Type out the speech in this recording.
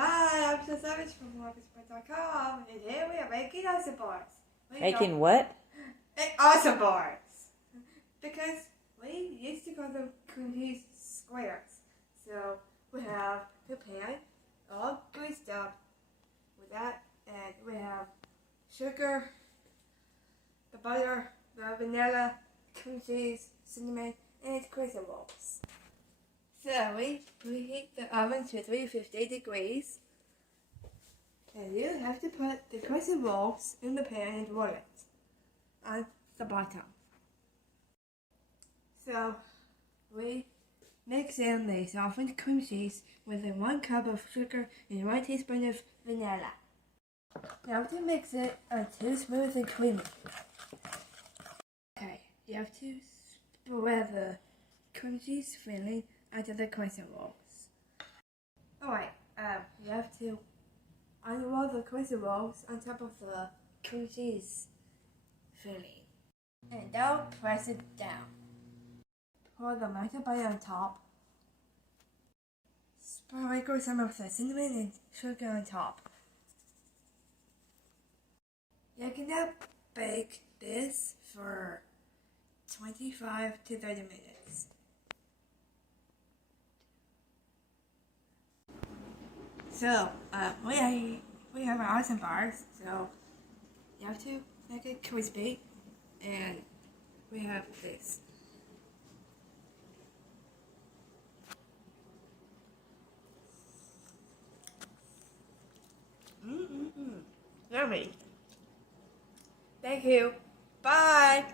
Hi, I'm so Savage from WalkerSport.com, and here we are making awesome bars. Making what? Awesome bars. Because we used to call them cookies squares. So we have the pan all greased up with that, and we have sugar, the butter, the vanilla, cream cheese, cinnamon, and crazy rolls. So we preheat the oven to 350 degrees. And you have to put the crescent rolls in the pan and roll it on the bottom. So we mix in the softened cream cheese with 1 cup of sugar and 1 teaspoon of vanilla. Now to mix it until smooth and creamy. Okay, you have to spread the cream cheese filling onto the crescent rolls. Alright, you have to unroll the crescent rolls on top of the cream cheese filling. And now press it down. Pour the melted butter on top. Sprinkle some of the cinnamon and sugar on top. You can now bake this for 25 to 30 minutes. So, we have our awesome bars, so you have to make it crispy, and we have this. Yummy. Thank you. Bye.